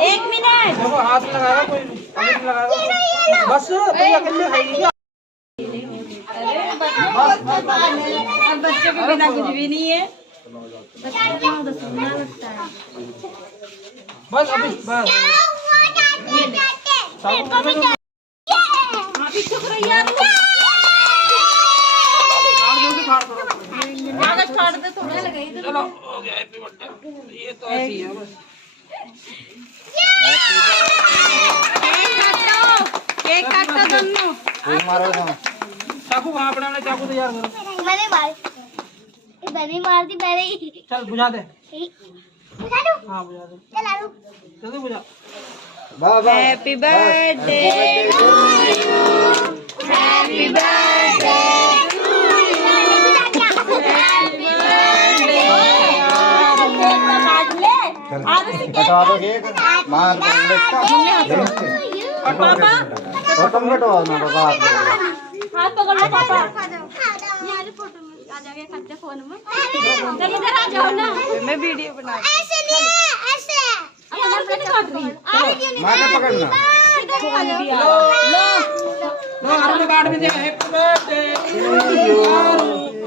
एक मिनट देखो हाथ लगाएगा कोई नहीं लगाएगा बस तुम अकेले खाएगी क्या? अब बच्चों के बिना कुछ भी नहीं है। बच्चों को सुनना लगता है। बस अभी बस अभी चुप रही यार। काट दे थोड़ा लगाई दे। चलो हो गया हैप्पी बर्थडे। ये तो ऐसी है बस। केक काटो दोनों। मारो ना चाकू कहाँ पड़ा? हमने चाकू तैयार करो। मैंने मार दी पहले ही। चल बुझा दे। बुझा दो। हाँ बुझा दे। चला लो। जल्दी बुझा। Happy birthday to you. Happy birthday to you. Happy birthday. काट ले। कटवा दो केक मार दो और पापा और तुम कटवाओ ना पापा हाथ पकड़ लो पापा। यार फोटो में आ जाओगे खाते फोन में। चल इधर आ जाओ ना। मैं वीडियो बना। ऐसे नहीं है ऐसे। अब इधर से काट रही हूं। मार के पकड़ना इधर खा लो। लो हमने कार्ड में दिया हैप्पी बर्थडे।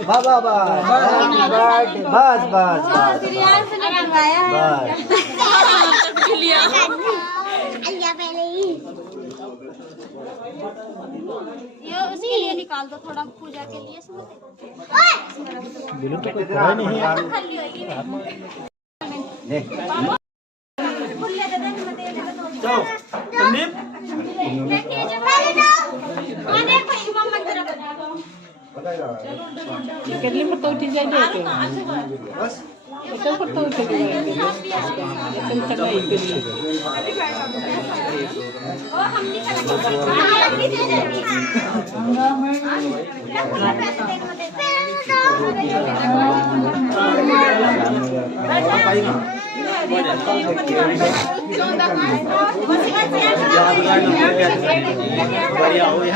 वाह वाह वाह बस बस प्रिया से लगवाया है। लिया अल्लाह पहले ही। ये उसके लिए निकाल दो थोड़ा पूजा के लिए इसमें। बिल्कुल तो कोई पता नहीं यार खाली होगी देख खुले दे दे मैं दे देगा तो। चलो संदीप देखिए जब पहले दो आने कोई मम्मा की तरफ कितनी फोटो उठी जाए बस तो फोटो उठी जाए तुम चढ़ाई के लिए ओ हम निकल हां अभी दे जाएगी। बढ़िया हो गया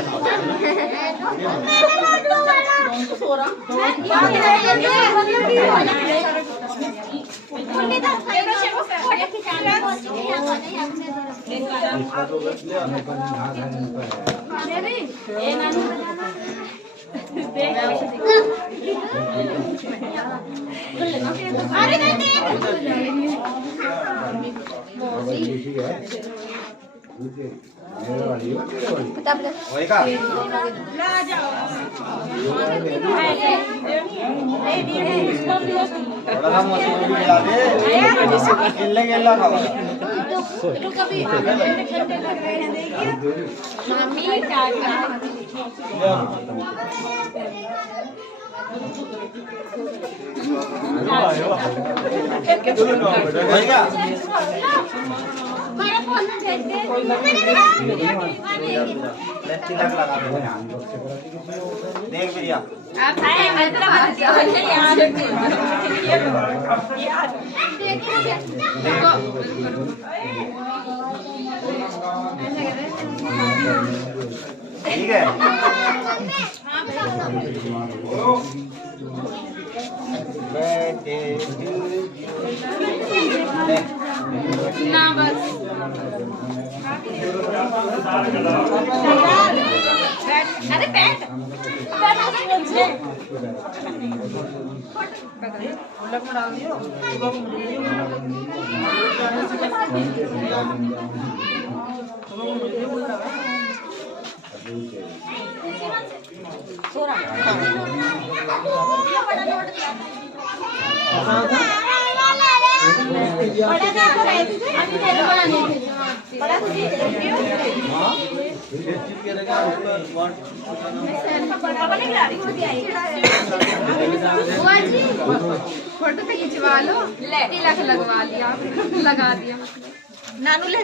अरे वही का थोड़ा सा मौसम भी मिला दे केला केला खाओ मम्मी टाटा वही का मेरा फोन भेज दे। तिलक लगा देख प्रिया आप आए मैं तेरा बच्चा है यार ठीक है ना बस अरे बैठ गुल्लक में डाल दियो। फोटो खिंचवा लो तिलक लगवा लिया लगा दिया नानू ले